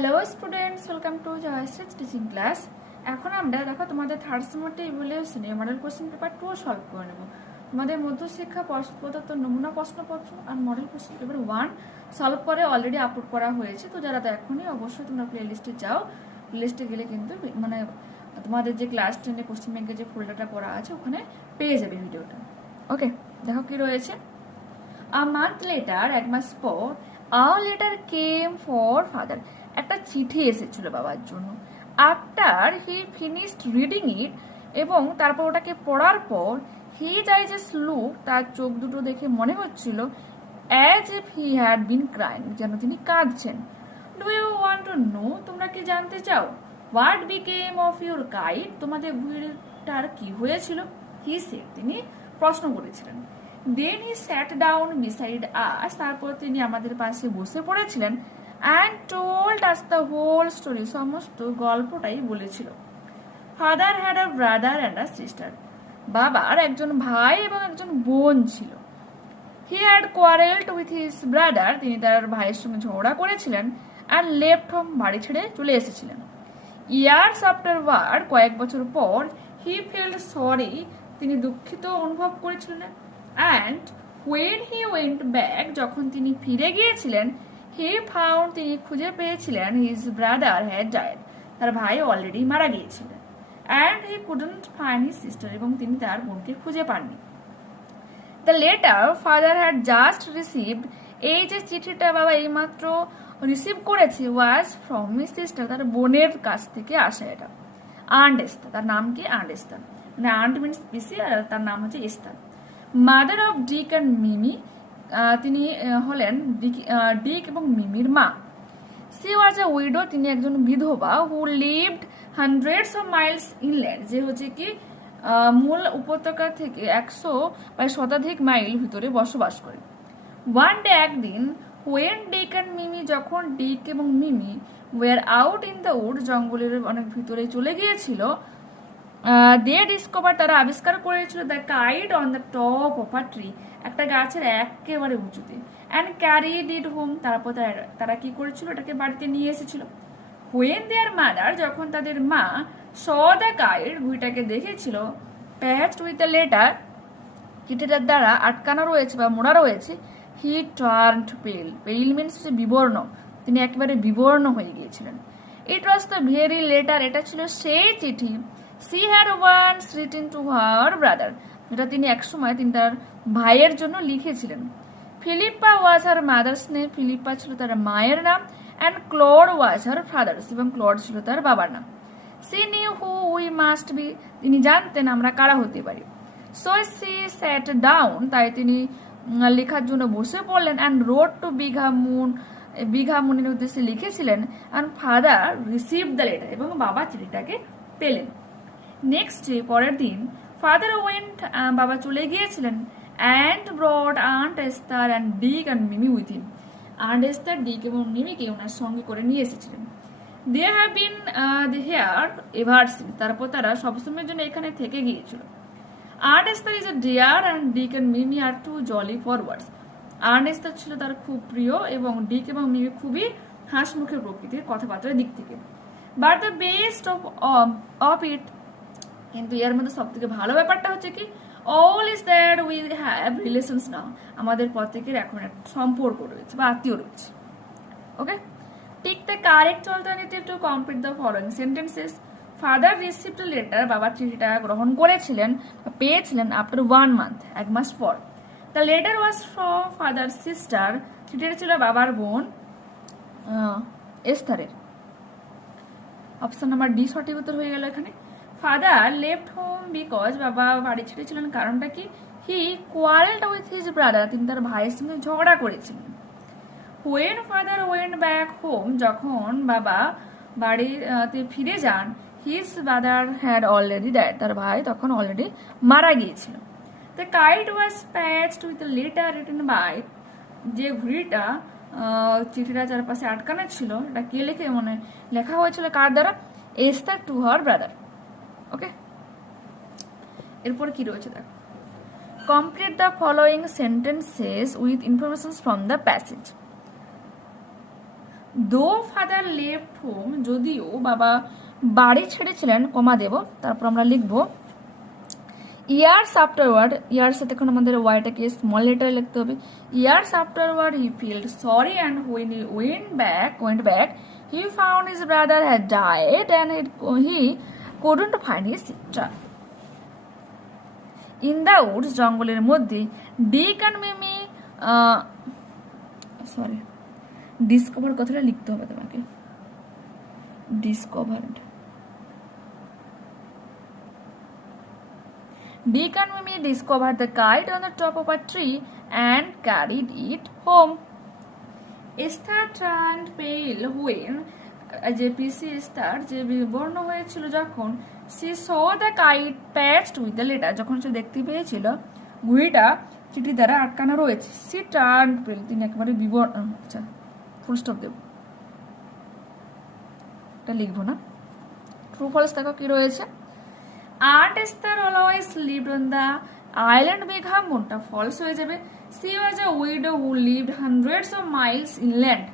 Hello students, welcome to Jayashri teaching class. এখন আমরা দেখো তোমাদের থার্ড সেমেস্টার ইভ্যালুয়েশনে মডেল কোশ্চেন পেপার 2 সলভ করে নেব। তোমাদের মধ্যশিক্ষা প্রদত্ত নমুনা প্রশ্নপত্র আর মডেল কোশ্চেন পেপার 1 সলভ করে অলরেডি আপলোড করা হয়েছে। তো যারা এখনই অবশ্যই তোমরা প্লেলিস্টে যাও। প্লেলিস্টে গেলে কিন্তু মানে তোমাদের যে ক্লাস 10 কোশ্চেন ব্যাংকের যে ফোল্ডারটা করা আছে ওখানে পেয়ে যাবে ভিডিওটা। ওকে, দেখো কি রয়েছে। A month later, এক মাস পর, a letter came for father. একটা চিঠি এসেছিল বাবার জন্য। আফটার হি ফিনিশড রিডিং ইট, এবং তারপর ওটাকে পড়ার পর হিজ আইজ লুক, তার চোখ দুটো দেখে মনে হচ্ছিল as if he had been crying, যেন তিনি কাঁদছেন। Do you want to know, তোমরা কি জানতে চাও? What became of your kite, তোমাদের ঘুড়িটার কি হয়েছিল? হি সেড, তিনি প্রশ্ন করেছিলেন। দেন হি স্যাট ডাউন বিসাইড আস, তারপর তিনি আমাদের পাশে বসে পড়েছিলেন। And told us the whole story, সমস্ত গল্পটাই বলেছিল। Father had a brother and a sister, বাবার একজন ভাই এবং একজন বোন ছিল। He had quarrelled with his brother, তিনি তার ভাইয়ের সঙ্গে ঝগড়া করেছিলেন। অ্যান্ড লেফট হোম, বাড়ি ছেড়ে চলে এসেছিলেন। ইয়ার্স আফটারওয়ার্ড, কয়েক বছর পর, হি ফিল্ড সরি, তিনি দুঃখিত অনুভব করেছিলেন। And when he went back, যখন তিনি ফিরে গিয়েছিলেন, হি ফাউন্ড, তিনি খুঁজে পেয়েছিলেন, হিজ ব্রাদার হ্যাড ডায়েড, তার ভাই অলরেডি মারা গিয়েছিলেন। And he couldn't find his sister, এবং তিনি তার বোনকে খুঁজে পাননি। The letter father had just received, এই যে চিঠিটা বাবা এইমাত্র রিসিভ করেছে, ওয়াজ ফ্রম হিজ সিস্টার, তার বোনের কাছ থেকে আসা এটা। আন্ট এস্তার, তার নাম কি? আন্ট এস্তার, মানে আন্ট মিনস পিসি, আর তার নাম হচ্ছে Esther. Mother of Dick and Mimi, তিনি হলেন ডিক এবং মিমির মা। সি ওয়াজ এ উইডো, তিনি একজন বিধবা। Who lived hundreds of Miles inland, যে হচ্ছে কি মূল উপত্যকা থেকে 100 প্রায় শতাধিক মাইল ভিতরে বসবাস করে। ওয়ান ডে, একদিন, ওয়েন ডিক অ্যান্ড মিমি, যখন ডিক এবং মিমি war out in the wood, জঙ্গলের অনেক ভিতরে চলে গিয়েছিল, দে ডিসকভার, তারা আবিষ্কার করেছিল, the kite on the top of a tree, একটা গাছের একেবারে উঁচুতে। অ্যান্ড ক্যারিড ইট হোম, তারপর তারা কি করেছিল, এটাকে বাড়িতে নিয়ে এসেছিল। হোয়েন দেয়ার মাদার, যখন তাদের মা স দ্য কাইট, ঘুড়িটাকে দেখেছিল, প্যাচড উইথ দ্য লেটার, চিঠিটার দ্বারা আটকানো রয়েছে বা মোড়া রয়েছে, হি টার্নড পেল, পেল মিনস হচ্ছে বিবর্ণ, তিনি একেবারে বিবর্ণ হয়ে গিয়েছিলেন। It was the very letter, এটা ছিল সেই চিঠি। She had once written to her brother, যেটা তিনি একসময় তিনি তার ভাইয়ের জন্য লিখেছিলেন। Philippa was her mother's name, Philippa ছিল তার মায়ের নাম। And Claude was her father's, এবং ক্লড ছিল তার বাবার নাম। She knew who we must be, তিনি জানতেন আমরা কারা হতে পারি। সো সি স্যাট ডাউন, তাই তিনি লেখার জন্য বসে পড়লেন। অ্যান্ড রোড টু বিঘা মুনের উদ্দেশ্যে লিখেছিলেন। And father receive the letter, এবং বাবা চিঠিটাকে পেলেন। নেক্সট ডে, পরের দিন, ফাদার ওয়েন্ট, বাবা চলে গিয়েছিলেন। And brought aunt Esther and Dick and Mimi with him, aunt Esther, Dick এবং মিমিকে ওনার সঙ্গে করে নিয়ে এসেছিলেন। They have been here ever since, তারপর তারা সবসময়ের জন্য এখানে থেকে গিয়েছিল। Aunt Esther is a dear and Dick and Mimi are too jolly forwards, aunt Esther ছিল তার খুব প্রিয়, এবং ডিক এবং মিমি খুবই হাসিমুখের প্রকৃতির কথাবার্তার দিক থেকে। But the best of it, কিন্তু এর মধ্যে সব থেকে ভালো ব্যাপারটা হচ্ছে কি, all is that we have relations now, আমাদের প্রত্যেকের এখন একটা সম্পর্ক রয়েছে বা আত্মীয় রয়েছে। Okay, tick the correct alternative to complete the following sentences. Father received letter, বাবা চিঠিটা গ্রহণ করেছিলেন, পেয়েছিলেন। আফটার 1 মান্থ, এক মাস পর। The letter was from father sister, চিঠিটা ছিল বাবার বোন এস্থারের। অপশন নাম্বার ডি সঠিক উত্তর হয়ে গেল এখানে। ফাদার লেফট হোম বিকজ, বাবা বাড়ি ছেড়েছিলেন, কারণটা কি? He quarrelled with his brother, তিনি তার ভাইয়ের সঙ্গে ঝগড়া করেছিলেন। When father went back home, যখন বাবা বাড়িতে ফিরে যান, his brother had already died, তার ভাই তখন অলরেডি মারা গিয়েছিল। The kite was patched with letter written by, যে ঘুড়িটা চিঠিটা চারপাশে আটকানো ছিল, এটা কে লিখে মানে লেখা হয়েছিল কার দ্বারা? এস্তার টু হার ব্রাদার। ওকে, এরপর কি রয়েছে দেখো। Complete the following sentences with information from the passage. দো ফাদার লেফট হোম, যদিও বাবা বাড়ি ছেড়েছিলেন, কমা দেব, তারপর আমরা লিখবো ইয়ার্স আফটারওয়ার্ড, ইয়ার্স এতে এখন আমাদের ওয়াইটাকে স্মল লেটারে লিখতে হবে। Years afterward he felt sorry and when he went back he found his brother had died and he couldn't find his sister. In the woods, জঙ্গলের মধ্যে, ডিক অ্যান্ড মিমি ডিসকভার কথাটা লিখতে হবে তোমাকে, discovered. Dick and Mimi discovered the kite on the top of a tree and carried it home. Esther turned pale when, যে পিসি এস্তার যে বিবর্ণ হয়েছিল যখন, she saw the kite patched with the letter, যখন সে দেখতে পেয়েছিল ঘুড়িটা চিঠি দ্বারা আটকানো রয়েছে। she turned pale, তিনি একেবারে আচ্ছা ফুল স্টপ দেব, এটা লিখবো না। ট্রু ফলস দেখো কি রয়েছে। Aunt Esther always lived on the island, become কোনটা ফলস হয়ে যাবে। She was a widow who lived hundreds of miles inland.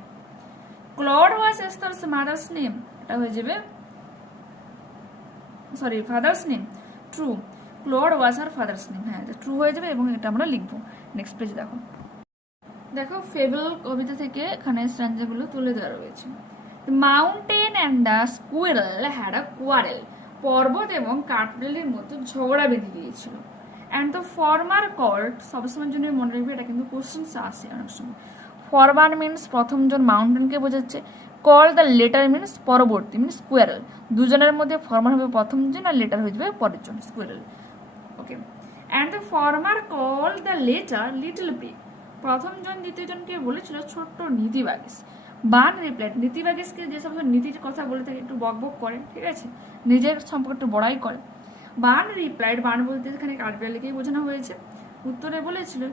Claude was Esther's mother's name, এটা হয়ে যাবে father's name. True. Claude was her father's name. হ্যাঁ, এটা true হয়ে যাবে এবং এটা আমরা লিখবো। নেক্সট পেজ দেখো ফেবল কবিতা থেকে এখানে স্ট্যান্জাগুলো তুলে দেওয়া রয়েছে। The mountain and the squirrel had a quarrel. পর্বত এবং কাঠবিড়ালির মধ্যে ঝগড়া বেঁধে গিয়েছিল। অ্যান্ড দ্য ফরমার কল্ড, সবসময়ের জন্য মনে রাখবে, এটা কিন্তু কোশ্চেন আসে অনেক সময়। ফরমার মিনস প্রথমজন মাউন্টেনকে বোঝাচ্ছে, কল দ্য লেটার মিনস পরবর্তী, মিনস স্কোয়ারেল। দুজনের মধ্যে ফরমার হবে প্রথমজন আর লেটার হয়ে যাবে পরের জন, squirrel. Okay, and the former call the latter little pig, প্রথমজন দ্বিতীয়জনকে বলেছিল ছোট্ট নীতিবাগিস। বান রিপ্লাইড, নীতিবাগিসকে যে সব নীতির কথা বলে থাকে একটু বক বক করে, ঠিক আছে, নিজের সম্পর্কে একটু বড়াই করে। বান রিপ্লাইড, বান বলতে এখানে কাঠবিড়ালিকেই বোঝানো হয়েছে। উত্তরে বলেছিল,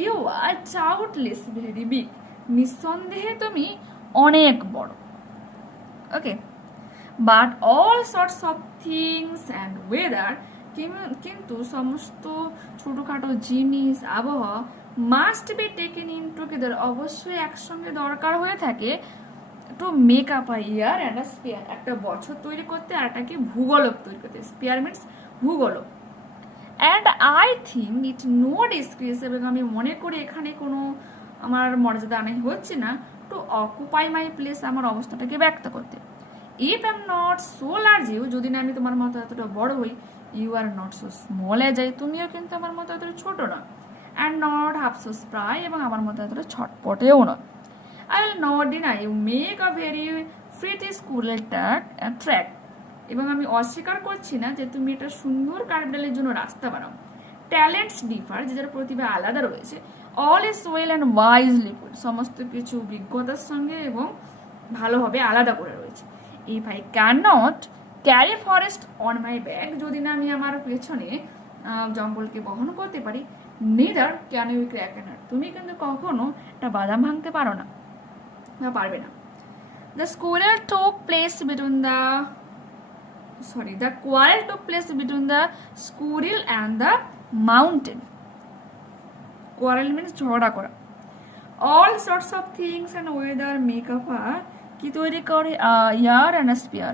you are doubtless very big, নিঃসন্দেহে তুমি অনেক বড়। Okay, but all sorts of things and weather, কিন্তু সমস্ত ছোটখাটো জিনিস, আবহাওয়া, must be taken in together, অবশ্যই একসঙ্গে দরকার হয়ে থাকে, to make up a year and a sphere, একটা বছর তৈরি করতে আর এটাকে ভূগোলক তৈরি করতে। স্পেয়ার মিনস ভূগোলক। And I think it no disgrace, এবং আমি মনে করি এখানে কোনো আমার মর্যাদা আনাই হচ্ছে না, টু অকুপাই মাই প্লেস, আমার অবস্থাটাকে ব্যক্ত করতে। If I am not so large you, যদি না আমি তোমার মতো এতটা বড় হই, you are not so small as I, তুমিও কিন্তু আমার মতো এতটা ছোট না। And not half so spry, এবং আমার মতো এতটা ছটপটেও নয়। I will not deny you make a very pretty squirrel track, এবং আমি অস্বীকার করছি না যে তুমি এটা সুন্দর কাঠবিড়ালির জন্য রাস্তা বানাও। ট্যালেন্টস ডিফার, যে যার প্রতিভা আলাদা রয়েছে। All is well and wisely put, সমস্ত কিছু বিজ্ঞতার সঙ্গে এবং ভালোভাবে আলাদা করে রয়েছে। If I can not carry forest on my back, যদি না আমি আমার পেছনে জঙ্গলকে বহন করতে পারি, neither can you crack a nut, তুমি কিন্তু কখনো একটা বাদাম ভাঙতে পারো না, পারবে না। The quarrel took place between the squirrel and the mountain. Quarrel means ঝগড়া করা। All sorts of things and weather make up a, কি তৈরি করে, ear and a spear.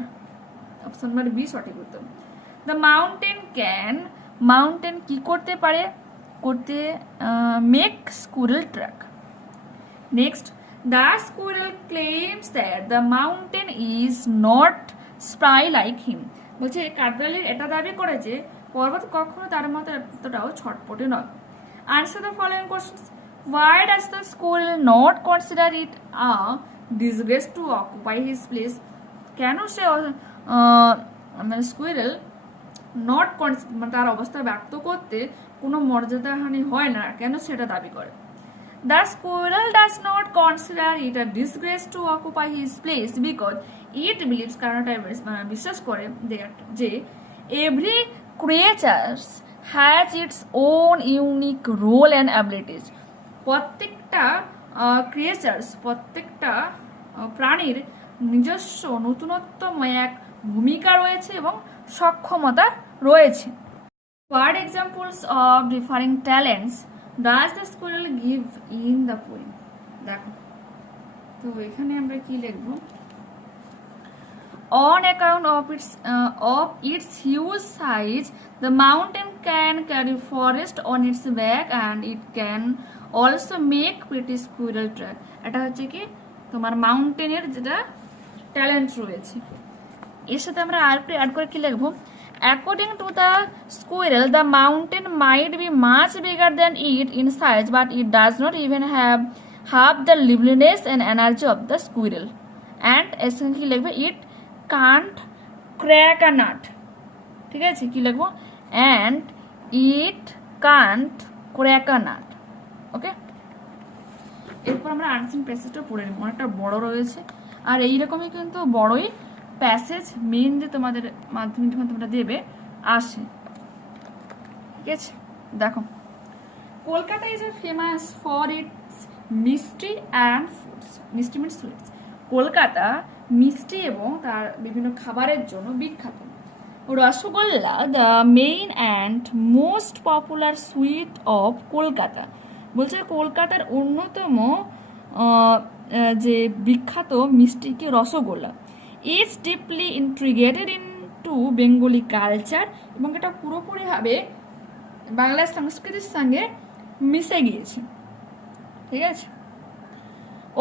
Option number B সঠিক উত্তর। The mountain কি করতে পারে, make squirrel track. Next, the squirrel claims that the mountain is not spry like him. বলছে কাঠবিড়ালির এটা দাবি করে যে পর্বত কখনো তার মতো এতটাও ছটপটে নয়। Answer the following questions. Why does the squirrel not consider it a disgrace to occupy his place? কেন সে স্কুইরেল নট তার অবস্থা ব্যক্ত করতে কোনো মর্যাদাহানি হয় না, কেন সেটা দাবি করে? The squirrel does not consider it a disgrace to occupy his place because it believes, কারণ এটা বিশ্বাস করে যে every creature has its own unique role and abilities. প্রত্যেকটা ক্রিয়েচার্স, প্রত্যেকটা প্রাণীর নিজস্ব নতুনত্বময় এক ভূমিকা রয়েছে এবং সক্ষমতা রয়েছে। What examples of differing talents does the squirrel give in the poem? দেখো তো তো এখানে আমরা কি লিখব, on account of its huge size the mountain can carry forest on its back and it can also make pretty squirrel track. এটা হচ্ছে কি তোমার মাউন্টেনের যেটা ট্যালেন্ট রয়েছে। এর সাথে আমরা আর অ্যাড করে কি লিখব, according to the squirrel the mountain might be much bigger than it in size but it does not even have half the liveliness and energy of the squirrel and এখানে কি লিখবে, it can't crack a nut, ঠিক আছে, কি লিখবো, and it can't crack a nut, ওকে। এরপর আমরা unseen প্যাসেজটা পড়ে নেব, অনেকটা বড় রয়েছে আর এইরকমই কিন্তু বড়ই প্যাসেজ মেইন যে তোমাদের মাধ্যমিক যখন তোমরা দেবে আসে, ঠিক আছে। দেখো, Kolkata is famous for its mishti and foods, মিষ্টি মিন্স সুইটস। কলকাতা মিষ্টি এবং তার বিভিন্ন খাবারের জন্য বিখ্যাত। Rasgulla the main and most popular sweet of Kolkata, বলছে কলকাতার অন্যতম যে বিখ্যাত মিষ্টি কি rasgulla. Is deeply integrated into Bengali culture, এবং এটা পুরোপুরিভাবে বাংলা সংস্কৃতির সঙ্গে মিশে গিয়েছে, ঠিক আছে।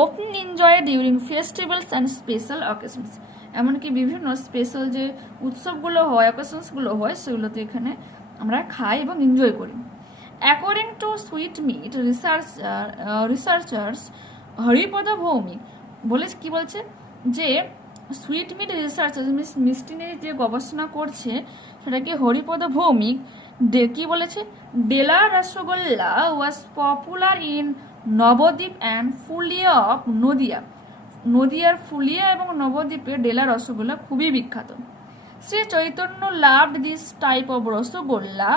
Open enjoy during festivals and special occasions, এমনকি বিভিন্ন স্পেশাল যে উৎসবগুলো হয়, অকেশনসগুলো হয়, সেগুলোতে এখানে আমরা খাই এবং এনজয় করি। According to sweet meat researchers Haripada Bhowmik বলেছে, কি বলছে, যে সুইট মিট রিসার্চার্স মিষ্টি নিয়ে যে গবেষণা করছে সেটাকে হরিপদ ভৌমিক কি বলেছে, dela rosogolla was popular in Nabadwip and Phulia of Nadia. নদিয়ার ফুলিয়া এবং নবদ্বীপে ডেলা রসগোল্লা খুবই বিখ্যাত। Shri Chaitanya loved this type of rosogolla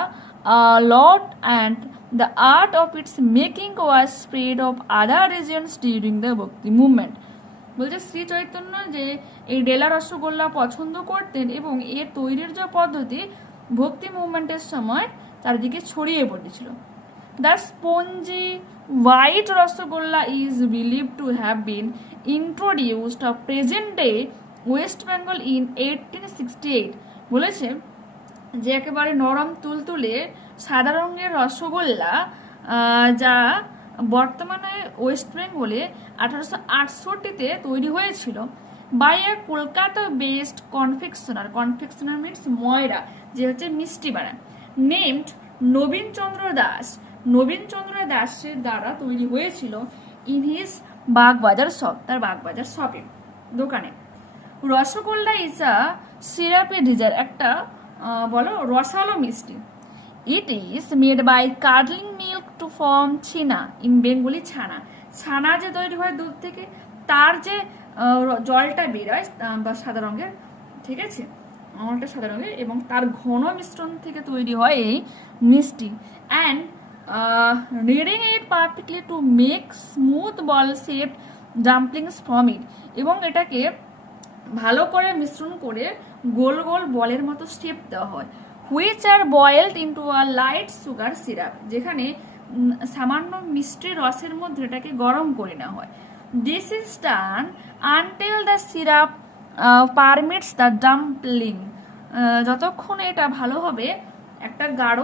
lot and the art of its making was spread of other regions during the Bhakti movement. বলছে শ্রী চৈতন্য যে এই ডেলা রসগোল্লা পছন্দ করতেন এবং এর তৈরির যে পদ্ধতি ভক্তি মুভমেন্টের সময় চারিদিকে ছড়িয়ে পড়েছিল। The spongy white Rosogolla is believed to have been introduced to present day West Bengal in 1868. বলেছে যে একেবারে নরম তুলতুলে সাদা রঙের রসগোল্লা যা বর্তমানে ওয়েস্ট বেঙ্গলে 1868-তে তৈরি হয়েছিল by a Kolkata based confectioner. Confectioner means ময়রা, যে হচ্ছে মিষ্টি বানায়, নেমড নবীনচন্দ্র দাস। নবীনচন্দ্র দাসের দ্বারা তৈরি হয়েছিল ইন হিজ বাগবাজার শপ, তার বাগবাজার শপে দোকানে। Rosogolla is a syrupy dessert, একটা বলো রসালো মিষ্টি। It is made by curdling milk to form chhena, in Bengali chhena. ছানা যে তৈরি হয় দুধ থেকে, তার যে জলটা বেরোয় বা সাদা রঙের, ঠিক আছে, আমলটা সাদা রঙের, এবং তার ঘন মিশ্রণ থেকে তৈরি হয় এই মিষ্টি। And kneading it perfectly to make smooth ball shaped dumplings from it, এবং এটাকে ভালো করে মিশ্রণ করে গোল গোল বলের মতো শেপ দেওয়া হয়। which are boiled into a light sugar syrup, যেখানে সামান্য মিষ্টি রসের মধ্যে এটাকে গরম করে নেওয়া হয়। this is done until the syrup permits the dumpling, যতক্ষণ এটা ভালোভাবে একটা গাঢ়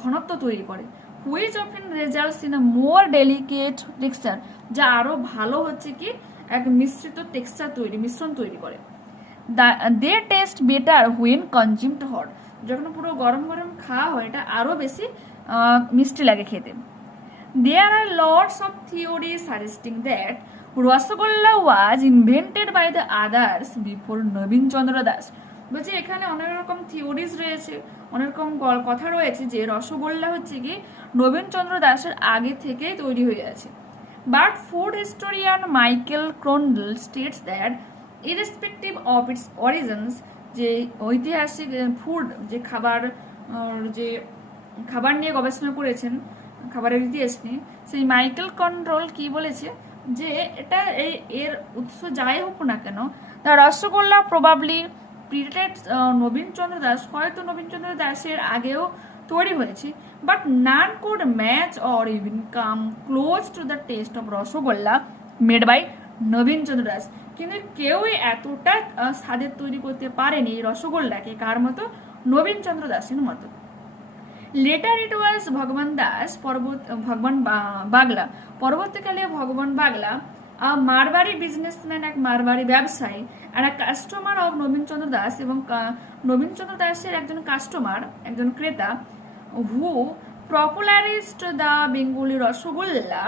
ঘনত্ব তৈরি করে। which often results in a more delicate texture, যা আরো ভালো হচ্ছে কি এক মিশ্রিত টেক্সচার তৈরি, মিশ্রণ তৈরি করে। they taste better when consumed hot, যখন পুরো গরম গরম খাওয়া হয় এটা আরো বেশি মিষ্টি লাগে খেতে। there are lots of theories suggesting that Rosogolla was invented by the others before নবীন চন্দ্র দাস। বলছি এখানে অনেক রকম থিওরিজ রয়েছে, অনেক রকম কথা রয়েছে যে রসগোল্লা হচ্ছে কি নবীনচন্দ্র দাসের আগে থেকেই তৈরি হয়ে আছে। But food historian Michael Krondl states that irrespective of its origins, যে ঐতিহাসিক ফুড যে খাবার নিয়ে গবেষণা করেছেন, খাবারের ইতিহাস নিয়ে, সেই মাইকেল ক্রন্ডল কি বলেছে যে এটা এর উৎস যাই হোক না কেন, the rasgulla probably predated Nabinchandra Das, হয়তো নবীনচন্দ্র দাসের আগেও তৈরি হয়েছে, but none could match or even come close to the taste of rasgulla made by Nabinchandra Das. কিন্তু কেউই এতটা স্বাদের তৈরি করতে পারেনি এই রসগোল্লাকে, কার মতো? নবীনচন্দ্র দাসের মতো। লেটার ইট ওয়াজ ভগবান দাস, ভগবান বাগলা, পরবর্তীকালে ভগবান বাগলা, মারবাড়ি বিজনেসম্যান, এক মারবাড়ি ব্যবসায়ী, আর এক কাস্টমার অফ নবীনচন্দ্র দাস, এবং নবীনচন্দ্র দাসের একজন কাস্টমার, একজন ক্রেতা, হু popularized the Bengali Rosogolla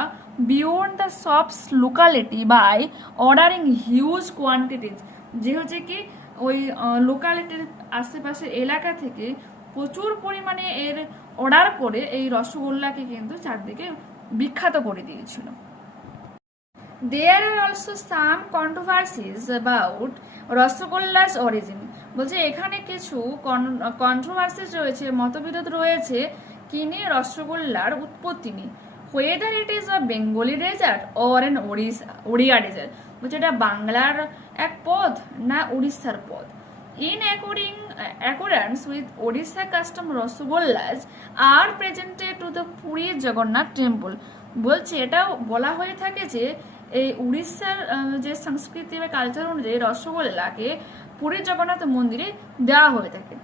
beyond the shop's locality by ordering huge quantities, যে হচ্ছে কি ওই লোকালিটির আশেপাশের এলাকা থেকে প্রচুর পরিমাণে এর অর্ডার করে এই রসগোল্লাকে কিন্তু চারদিকে বিখ্যাত করে দিয়েছিল। There are also some controversies about রসগোল্লা's origin, বলছে এখানে কিছু কন্ট্রোভার্সিস রয়েছে, মতবিরোধ রয়েছে কি নিয়ে? রসগোল্লার উৎপত্তি নিয়ে। whether it is a Bengali desert or an Odia desert, বলছে এটা বাংলার এক পদ না উড়িষ্যার পদ। In accordance with Odisha custom, Rosogollas are presented to the Puri Jagannath temple, বলছে এটা বলা হয়ে থাকে যে এই উড়িষ্যার যে সংস্কৃতি বা কালচার অনুযায়ী রসগোল্লাকে পুরী জগন্নাথ মন্দিরে দেওয়া হয়ে থাকে।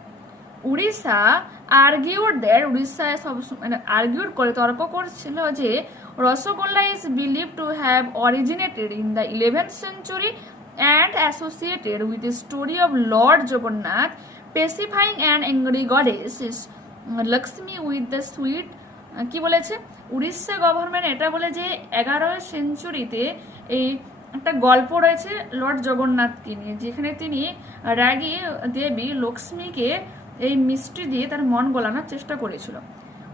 উড়িষ্যা উড়িষ্যায় আর্গিউড করে, তর্ক করছিল যে rasgulla is believe to have originated in the 11th century and associated with the story of Lord Jagannath pacifying an angry goddess Lakshmi with the sweet, কি বলেছে উড়িষ্যা গভর্নমেন্ট? এটা বলে যে 11th সেঞ্চুরিতে এই একটা গল্প রয়েছে লর্ড জগন্নাথকে নিয়ে, যেখানে তিনি রাগী দেবী লক্ষ্মীকে এই মিষ্টি দিয়ে তার মন গলানোর চেষ্টা করেছিল।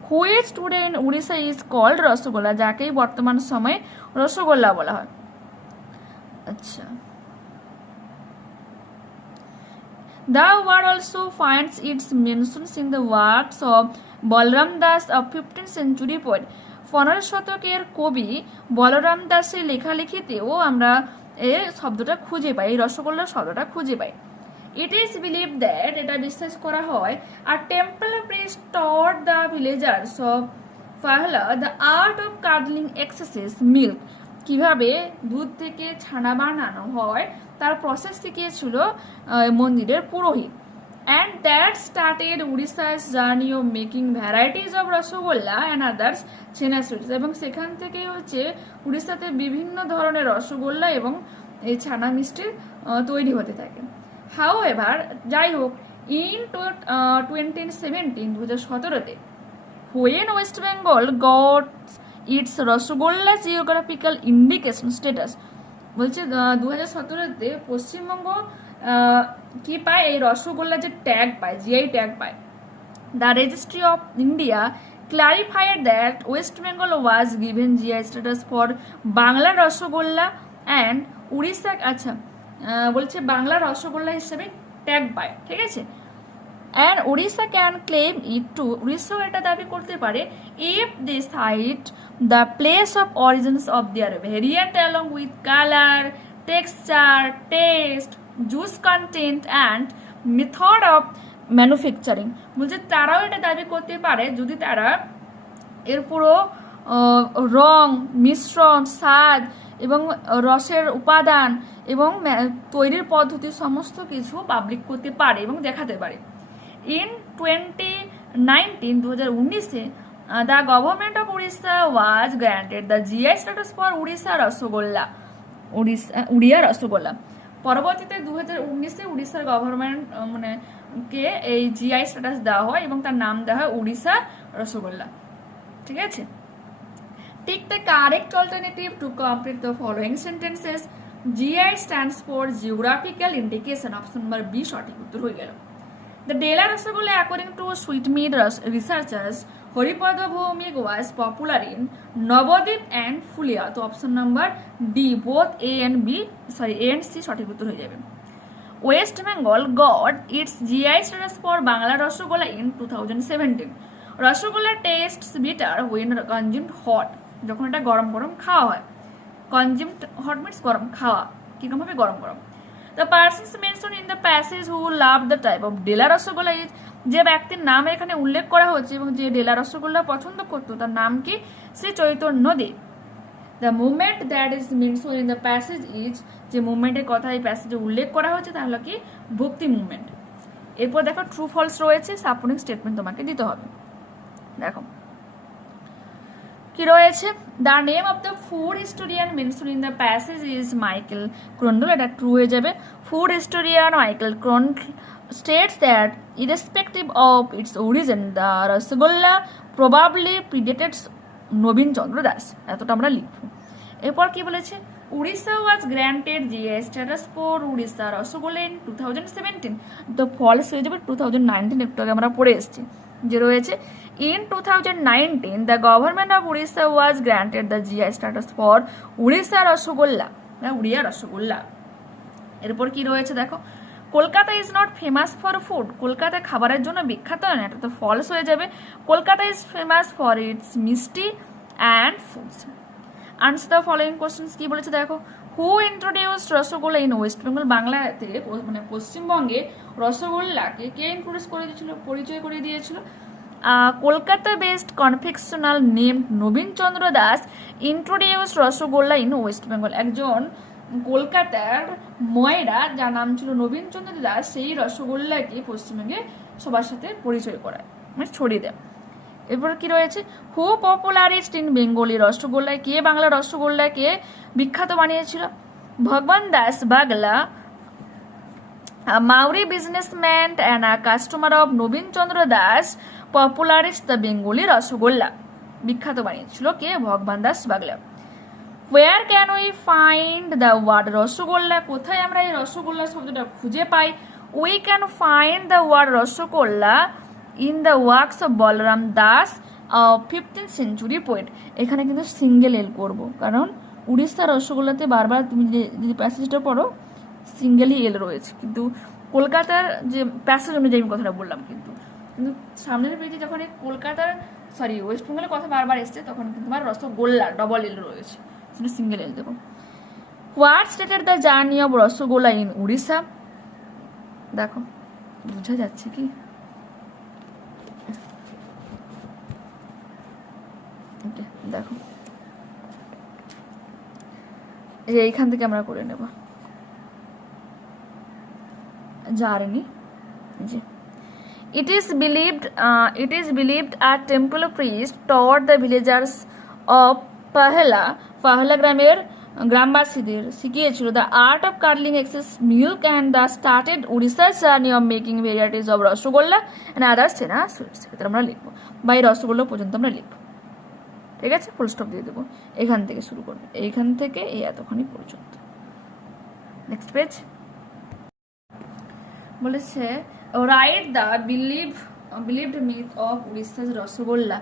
Which today in Orissa is called rasgulla, যাকেই বর্তমান সময়ে রসগোল্লা বলা হয়। আচ্ছা, the word also finds its mentions in the works of Balaram Das, a 15th century poet, 15 শতকের কবি বলরাম দাসের লেখালেখিতেও আমরা এই শব্দটা খুঁজে পাই, এই রসগোল্লা শব্দটা খুঁজে পাই। It is believed that, এটা বিশ্বাস করা হয়, a temple priest taught the villagers of Fahla the art of curdling excess milk, কিভাবে দুধ থেকে ছানা বানানো হয় তার প্রসেস শিখিয়েছিল মন্দিরের পুরোহিত। And that started Odisha's journey of making varieties of Rosogolla and others Chena sweets, এবং সেখান থেকে হচ্ছে উড়িষ্যাতে বিভিন্ন ধরনের রসগোল্লা এবং এই ছানা মিষ্টি তৈরি হতে থাকে। However, যাই হোক, in 2017, 2017, when West Bengal got its Rosogolla geographical indication status, বলছে 2017-তে পশ্চিমবঙ্গ কি পায়? এই রসগোল্লা যে ট্যাগ পায়, জিআই ট্যাগ পায়। The registry of India clarified that West Bengal was given GI status for Bangla rasgulla and Orissa, আচ্ছা বলছে বাংলা রসগোল্লা হিসেবে ট্যাগ পায়, ঠিক আছে। and Odisha can claim it too, উড়িষ্যাও এটা দাবি করতে পারে if they cite the place of origins of their variant along with color, texture, taste, juice content and method of manufacturing, বলছে তারাও এটা দাবি করতে পারে যদি তারা এর পুরো রং, মিশ্রণ, স্বাদ এবং রসের উপাদান এবং তৈরির পদ্ধতি সমস্ত কিছু পাবলিক করতে পারে এবং দেখাতে পারে। In 2019, 2019, the government of Odisha was granted the GI status for Odisha Rosogolla, Odia rasgulla. পরবর্তীতে 2019-এ উড়িষ্যার গভর্নমেন্ট মানে কে এই জিআই স্ট্যাটাস দেওয়া হয় এবং তার নাম দেওয়া হয় উড়িষ্যা রসগোল্লা, ঠিক আছে। Take the correct alternative to complete the following sentences. GI stands for geographical indication, option number B সঠিক উত্তর হয়ে গেল। The Dela Rosogolla, according to sweetmeat researchers, Haripada Bhomik, was popular in Navadip and Fulia. So option number D, both A and C সঠিক উত্তর হয়ে যাবে। West Bengal got its GI status for Bangla Rosogolla in 2017. Rosogolla tastes bitter when consumed hot, যখন এটা গরম গরম খাওয়া হয়। Consumed hot means গরম খাওয়া, কিরকম ভাবে গরম গরম। The persons mentioned in the passage who loved the type of Dela Rosogolla is, যে ব্যক্তির নাম এখানে উল্লেখ করা হচ্ছে এবং যে ডেলা রসগোল্লা পছন্দ করতো তার নাম কি? Shri Chaitanya Dev. The movement that is mention in the passage is, যে মুভমেন্টের কথা এই প্যাসেজে উল্লেখ করা হচ্ছে তা হলো কি ভক্তি মুভমেন্ট। এরপর দেখো ট্রু ফলস রয়েছে, সাপোর্টিং স্টেটমেন্ট তোমাকে দিতে হবে। দেখো কি রয়েছে, the name of the food historian mention in the passage is Michael Krondl, এটা ট্রু হয়ে যাবে। Food historian Michael Krondl states that irrespective of its origin the Rosogolla probably predates Nabin Chandra Das, এতটা আমরা লিখব। এরপর কি বলেছে, Orissa was granted GI status for Orissa rosogolla in 2017, তো ফলস হয়ে যাবে 2019, একটু আগে আমরা পড়ে এসেছি যে রয়েছে in 2019 the government of Orissa was granted the GI status for Orissa rasgulla, উড়িয়া রসগোল্লা। এরপর কি রয়েছে দেখো, Kolkata is not famous for food, Kolkata খাবারের জন্য বিখ্যাত না, এটা তো ফলস হয়ে যাবে। Kolkata is famous for its mishti and foods. Answer the following questions, কি বলেছে দেখো, who introduced rosogolla in West Bengal, বাংলাতে মানে পশ্চিমবঙ্গে রসগোল্লাকে কে ইন্ট্রোডিউস করে দিয়েছিল, পরিচয় করে দিয়েছিল। Kolkata based confectional name Nabin Chandra Das introduced rosogolla in West Bengal, একজন কলকাতার ময়রা যার নাম ছিল নবীন চন্দ্র দাস সেই রসগোল্লাকে পশ্চিমবঙ্গে সবার সাথে পরিচয় করায়, মানে ছড়িয়ে দেয়। এরপর কি রয়েছে, who popularized in Bengali rosogolla, কে বাংলা রসগোল্লাকে বিখ্যাত বানিয়েছিল, Bhagwan Das Bagla, Marwari businessman and a customer of Nabin Chandra Das popularized the Bengali rosogolla, বিখ্যাত বানিয়েছিল কে, ভগবান Das বাগলা। Where can we find the word rasgulla, কোথায় আমরা এই রসগোল্লা শব্দটা খুঁজে পাই, we can find the word rasgulla in the works of Balaram Das, 15th century poet। এখানে কিন্তু সিঙ্গেল এল করব, কারণ উড়িষ্যা রসগোল্লাতে বারবার তুমি যদি প্যাসেজটা পড়ো সিঙ্গেলই এল রয়েছে, কিন্তু কলকাতার যে প্যাসেজ অনুযায়ী আমি কথাটা বললাম, কিন্তু সামনের পেজে যখন এই কলকাতার ওয়েস্ট বেঙ্গলের কথা বারবার এসছে তখন কিন্তু আমার রসগোল্লা ডবল এল রয়েছে, সিঙ্গেল এল দেবো। What stated the journey of rasgulla in Orissa, দেখো বোঝা যাচ্ছে কি, দেখো এইখান থেকে আমরা করে নেব জার্নি, যে it is believed a temple priest taught the villagers of পাহলা গ্রামের গ্রামবাসীদের শিখিয়েছিল the art of curdling excess milk and the started Odisha's journey of making varieties of rasgulla and other চেনা সুইটস। এটা আমরা লিখবো, বা এই রসগোল্লা পর্যন্ত আমরা লিখবো, ঠিক আছে, ফুল স্টপ দিয়ে দেবো, এখান থেকে শুরু করবে, এইখান থেকে এই এতখানি পর্যন্ত। নেক্সট পেজ বলেছে, write the believed myth of Odisha's Rosogolla.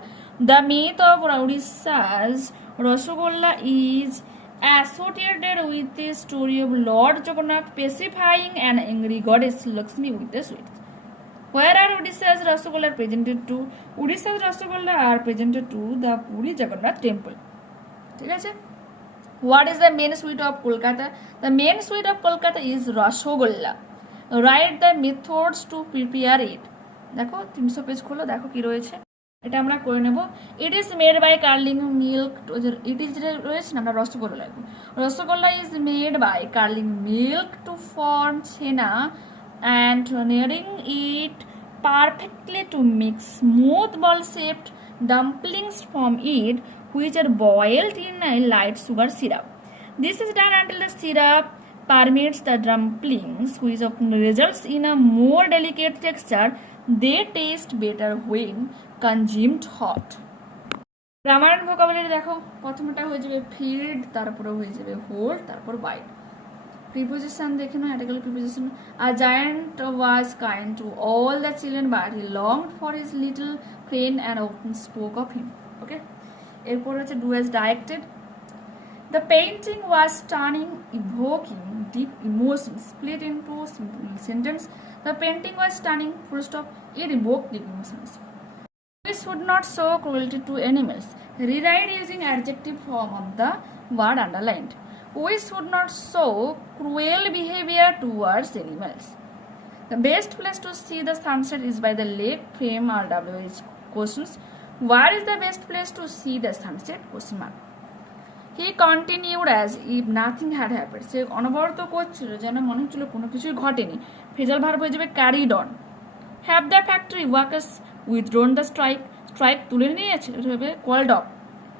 The myth of Odisha's Rosogolla is associated with the story of Lord Jagannath pacifying an angry goddess Lakshmi with the sweets. Where are Odisha's Rosogolla presented to? Odisha's Rosogolla are presented to the Puri Jagannath temple. ঠিক আছে। What is the main sweet of Kolkata? The main sweet of Kolkata is Rosogolla. Write the methods to prepare it. দেখো 300 page খোলো, দেখো কি রয়েছে, এটা আমরা করে নেব। It is made by curdling milk, it is রয়েছে না, আমরা রসগোল্লা লাগবে। Rosogolla is made by curdling milk to form chhena and kneading it perfectly to mix smooth ball-shaped dumplings from it, which are boiled in a light sugar syrup. This is done until the syrup permeates the dumplings, which often results in a more delicate texture. They taste better when consumed hot. Grammar and vocabulary দেখো, প্রথমটা হয়ে যাবে feed, তারপরে হয়ে যাবে whole, তারপর byte. Preposition দেখে নাও, এটা গেল preposition. A giant was kind to all the children but he longed for his little friend and often spoke of him. Okay, এরপর হচ্ছে do as directed. The painting was stunning, evoking deep emotions. Split into simple sentence. The painting was stunning, full stop. It evoked deep emotions. We should not show cruelty to animals. Rewrite using adjective form of the word underlined. We should not show cruel behavior towards animals. The best place to see the sunset is by the lake. Frame RWH questions. Where is the best place to see the sunset? Question mark. He continued as if nothing had happened, সে অনবরত করছিল যেন মনে হচ্ছিল কোনো কিছুই ঘটেনি। Phrasal verb হয়ে যাবে carried on. Have the factory workers withdrawn the strike, strike তুলে নিয়েছে, এটা হবে called off.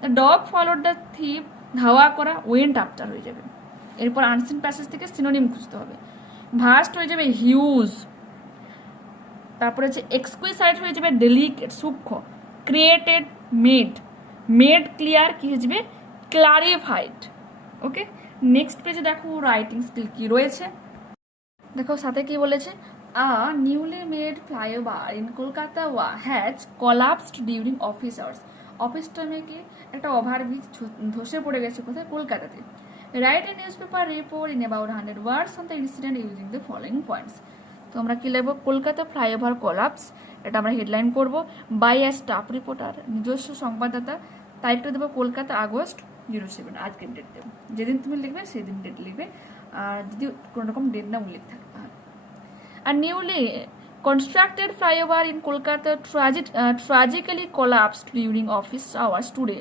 The dog followed the thief, ধাওয়া করা, ওয়েন্ট আফটার হয়ে যাবে। এরপর আনসিন প্যাসেজ থেকে সিনোনিম খুঁজতে হবে। ভাস্ট হয়ে যাবে হিউজ, তারপরে হচ্ছে এক্সকুইসাইট হয়ে যাবে ডেলিকেট, সূক্ষ্ম। ক্রিয়েটেড, মেড, মেড ক্লিয়ার কি হয়ে যাবে ক্লারিফাইড। ওকে, নেক্সট পেজে দেখো রাইটিং স্কিল কি রয়েছে। দেখো সাথে কি বলেছে, a newly made flyover in Kolkata has collapsed during office hours, office টাইমে কি একটা ওভারব্রিজ ধসে পড়ে গেছে কোথায়, কলকাতাতে। Write a newspaper report in about 100 words on the incident using the following points. তো আমরা কি লিখবো, কলকাতা ফ্লাইওভার কোলাপস, এটা আমরা হেডলাইন করব। বাই আ স্টাফ রিপোর্টার, নিজস্ব সংবাদদাতা। তারিখটা দেবো কলকাতা আগস্ট 07, আজকের ডেট দেবো। যেদিন তুমি লিখবে সেদিন ডেট লিখবে, আর যদি কোনো রকম ডেট না উল্লেখ থাকে তাহলে। A newly constructed flyover in Kolkata tragically collapsed during office hours today,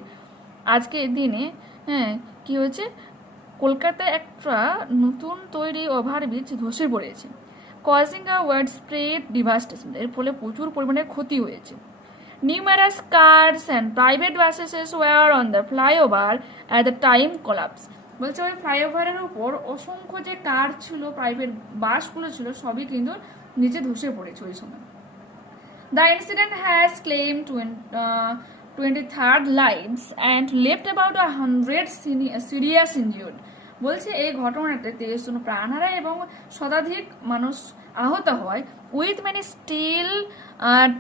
আজকে দিনে হ্যাঁ কি হয়েছে, কলকাতায় একটা নতুন তৈরি ওভারব্রিজ ধসে পড়েছে। Causing a widespread devastation, এর ফলে প্রচুর পরিমাণে ক্ষতি হয়েছে। Numerous cars and private buses were on the flyover at the time collapse, বলছে ওই ফ্লাইওভারের উপর অসংখ্য যে কার ছিল, প্রাইভেট বাসগুলো ছিল, সবই কিন্তু নিচে ধসে পড়েছে ওই সময়। The incident has claim 23 lives and left about 100 serious injured, বলছে এই ঘটনাতে 23 জন প্রাণ হারায় এবং শতাধিক মানুষ আহত হয়। With many still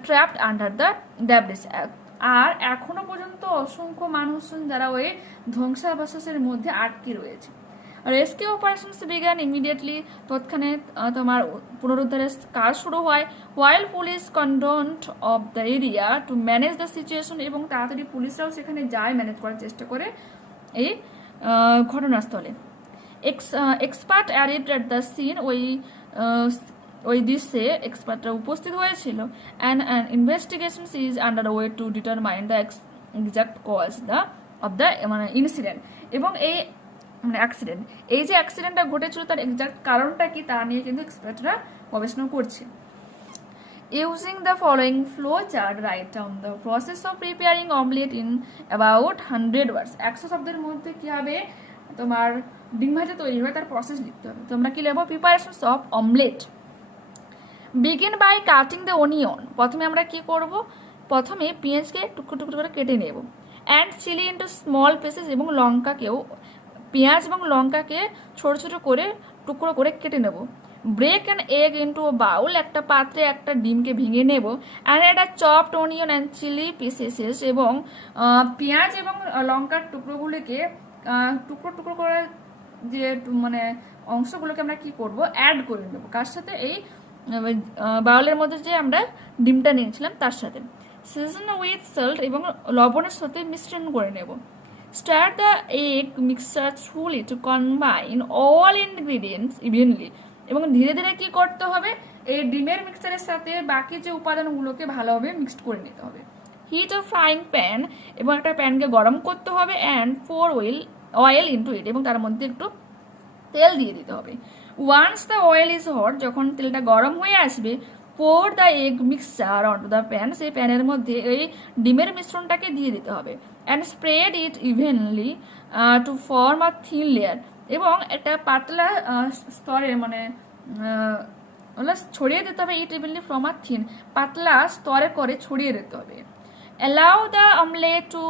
trapped under the debris, আর এখনো পর্যন্ত অসংখ্য মানুষজন যারা ওই ধ্বংসাবশেষের মধ্যে আটকে রয়েছে। রেস্কিউ অপারেশনস বিগান ইমিডিয়েটলি, তৎক্ষণে তোমার পুনরুদ্ধারের কাজ শুরু হয়। While police cordoned off the area to manage the situation, এবং তাড়াতাড়ি পুলিশরাও সেখানে যায়, ম্যানেজ করার চেষ্টা করে এই ঘটনাস্থলে। Expert arrived at the scene, ওই দৃশ্যে এক্সপার্টরা উপস্থিত হয়েছিল। And investigation is under way to determine the exact cause of the মানে ইনসিডেন্ট, এবং এই মানে অ্যাক্সিডেন্ট, এই যে অ্যাক্সিডেন্টটা ঘটেছিল তার এক্সাক্ট কারণটা কি তা নিয়ে কিন্তু এক্সপার্টরা গবেষণা করছে। Using the following flow chart write down the process of preparing omelette in about 100 ওয়ার্ডস, 100 শব্দের মধ্যে কি হবে তোমার ডিম ভাজা তৈরি হবে তার প্রসেস লিখতে হবে। তোমরা কি লিখবো, preparations of omelette. Begin by cutting the onion, প্রথমে আমরা কি করব, প্রথমে পেঁয়াজকে টুকরো টুকরো করে কেটে নেব। And chilli into small pieces, এবং লঙ্কাকেও, পেঁয়াজ এবং লঙ্কাকে ছোট ছোট করে টুকরো করে কেটে নেব। ব্রেক অ্যান এগ ইন্টু বাউল, একটা পাত্রে একটা ডিমকে ভেঙে নেব। অ্যান্ড একটা চপড অনিয়ন অ্যান্ড চিলি পিসেসেস, এবং পেঁয়াজ এবং লঙ্কার টুকরোগুলিকে টুকরো টুকরো করে যে মানে অংশগুলোকে আমরা কি করব, অ্যাড করে নেব। কার সাথে, এই বাউলের মধ্যে যে আমরা ডিমটা নিয়েছিলাম তার সাথে। সিজন উইথ সল্ট, এবং লবণের সাথে মিশ্রণ করে নেব। Stir the egg mixture thoroughly to combine all ingredients evenly, এবং ধীরে ধীরে কি করতে হবে, এই ডিমের মিক্সারের সাথে বাকি যে উপাদানগুলোকে ভালোভাবে মিক্সড করে নিতে হবে। হিট অফ ফ্রাইং প্যান, এবং একটা প্যানকে গরম করতে হবে। And pour oil into it, এবং তার মধ্যে একটু তেল দিয়ে দিতে হবে। Once the oil is hot, যখন তেলটা গরম হয়ে আসবে, pour the egg mixture on to the pan, সেই প্যানের মধ্যে এই ডিমের মিশ্রণটাকে দিয়ে দিতে হবে। And spread it evenly to form a thin layer, এবং একটা পাতলা স্তরে মানে ছড়িয়ে দিতে হবে। It evenly from a thin, পাতলা স্তরে করে ছড়িয়ে দিতে হবে। Allow the omelette to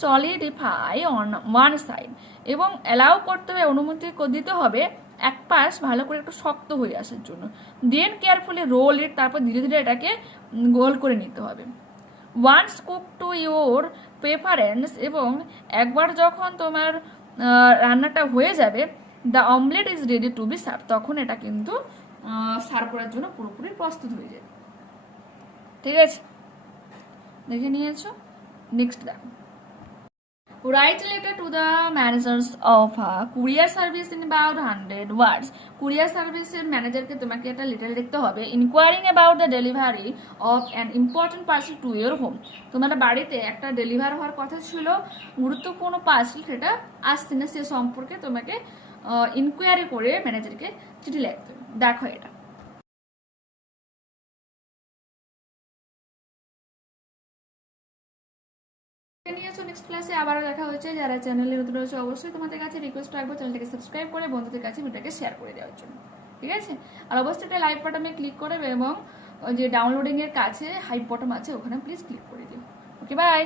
solidify on one side, এবং অ্যালাউ করতে হবে, অনুমতি দিতে হবে এক পাশ ভালো করে একটু শক্ত হয়ে আসার জন্য। দেন কেয়ারফুলি রোল ইট, তারপর ধীরে ধীরে এটাকে গোল করে নিতে হবে। Once cook to your preference, এবং একবার যখন তোমার রান্নাটা হয়ে যাবে, the omelette is ready to be serve, তখন এটা কিন্তু সার্ভ করার জন্য পুরোপুরি প্রস্তুত হয়ে যাবে। ঠিক আছে, দেখে নিয়েছো। নেক্সট দেখো, Write a letter to the managers of a courier service in about 100 words. Courier service এর ম্যানেজারকে তোমাকে একটা লেটার লিখতে হবে enquiring about the delivery of an important parcel to your home. তোমার বাড়িতে একটা ডেলিভার হওয়ার কথা ছিল, গুরুত্বপূর্ণ পার্সেল, সেটা আসছে না, সে সম্পর্কে তোমাকে ইনকোয়ারি করে ম্যানেজারকে চিঠি লিখতে হবে। দেখো এটা নিয়েছো। নেক্সট ক্লাসে আবারও দেখা হচ্ছে। যারা চ্যানেলে নতুন রয়েছে অবশ্যই তোমাদের কাছে রিকোয়েস্ট রাখবো চ্যানেলটাকে সাবস্ক্রাইব করে বন্ধুদের কাছে ভিডিওটাকে শেয়ার করে দেওয়ার জন্য, ঠিক আছে? আর অবশ্যই একটা লাইভ বাটনে ক্লিক করে এবং যে ডাউনলোডিং এর কাছে হাইপ বটম আছে ওখানে প্লিজ ক্লিক করে দিও। ওকে, বাই।